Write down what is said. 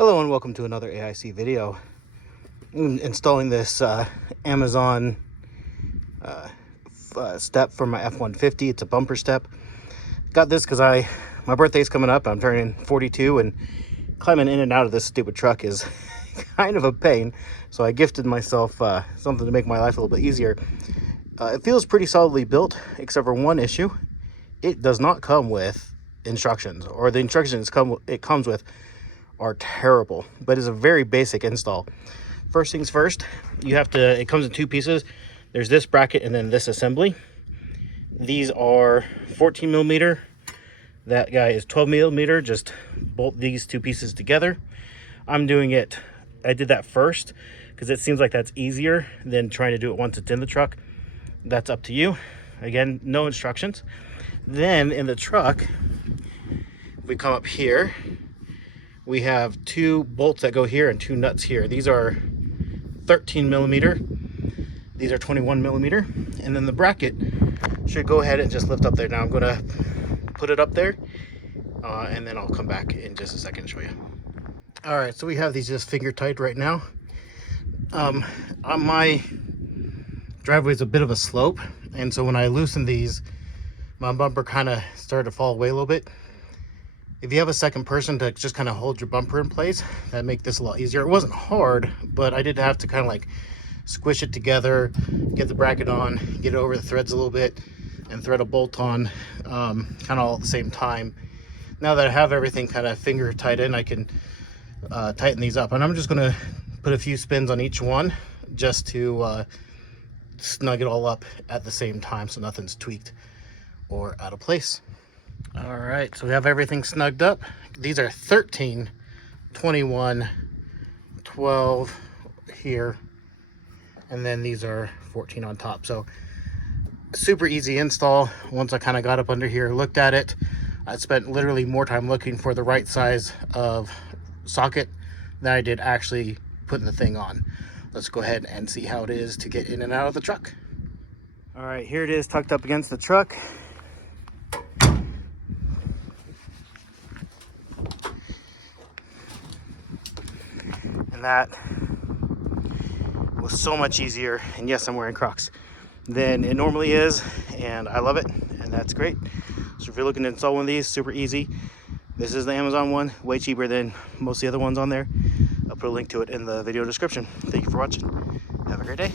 Hello and welcome to another AIC video. I'm installing this Amazon step for my F-150. It's a bumper step. Got this because my birthday's coming up. I'm turning 42 and climbing in and out of this stupid truck is kind of a pain. So I gifted myself something to make my life a little bit easier. It feels pretty solidly built, except for one issue. It does not come with instructions, or the instructions it comes with are terrible, but it's a very basic install. First things first, it comes in two pieces. There's this bracket and then this assembly. These are 14 millimeter. That guy is 12 millimeter. Just bolt these two pieces together. I did that first because it seems like that's easier than trying to do it once it's in the truck. That's up to you. Again, no instructions. Then in the truck, if we come up here, we have two bolts that go here and two nuts here. These are 13 millimeter. These are 21 millimeter. And then the bracket should go ahead and just lift up there. Now I'm gonna put it up there and then I'll come back in just a second and show you. All right, so we have these just finger tight right now. On my driveway is a bit of a slope, and so when I loosen these, my bumper kind of started to fall away a little bit. If you have a second person to just kind of hold your bumper in place, that'd make this a lot easier. It wasn't hard, but I did have to kind of like squish it together, get the bracket on, get it over the threads a little bit, and thread a bolt on kind of all at the same time. Now that I have everything kind of finger tight in, I can tighten these up. And I'm just gonna put a few spins on each one just to snug it all up at the same time so nothing's tweaked or out of place. All right, so we have everything snugged up. These are 13, 21, 12 here, and then these are 14 on top. So super easy install. Once I kind of got up under here, looked at it, I spent literally more time looking for the right size of socket than I did actually putting the thing on. Let's go ahead and see how it is to get in and out of the truck. All right, here it is tucked up against the truck. And that was so much easier, and yes, I'm wearing Crocs, than it normally is, and I love it, and that's great. So if you're looking to install one of these, super easy. This is the Amazon one, way cheaper than most of the other ones on there. I'll put a link to it in the video description. Thank you for watching. Have a great day.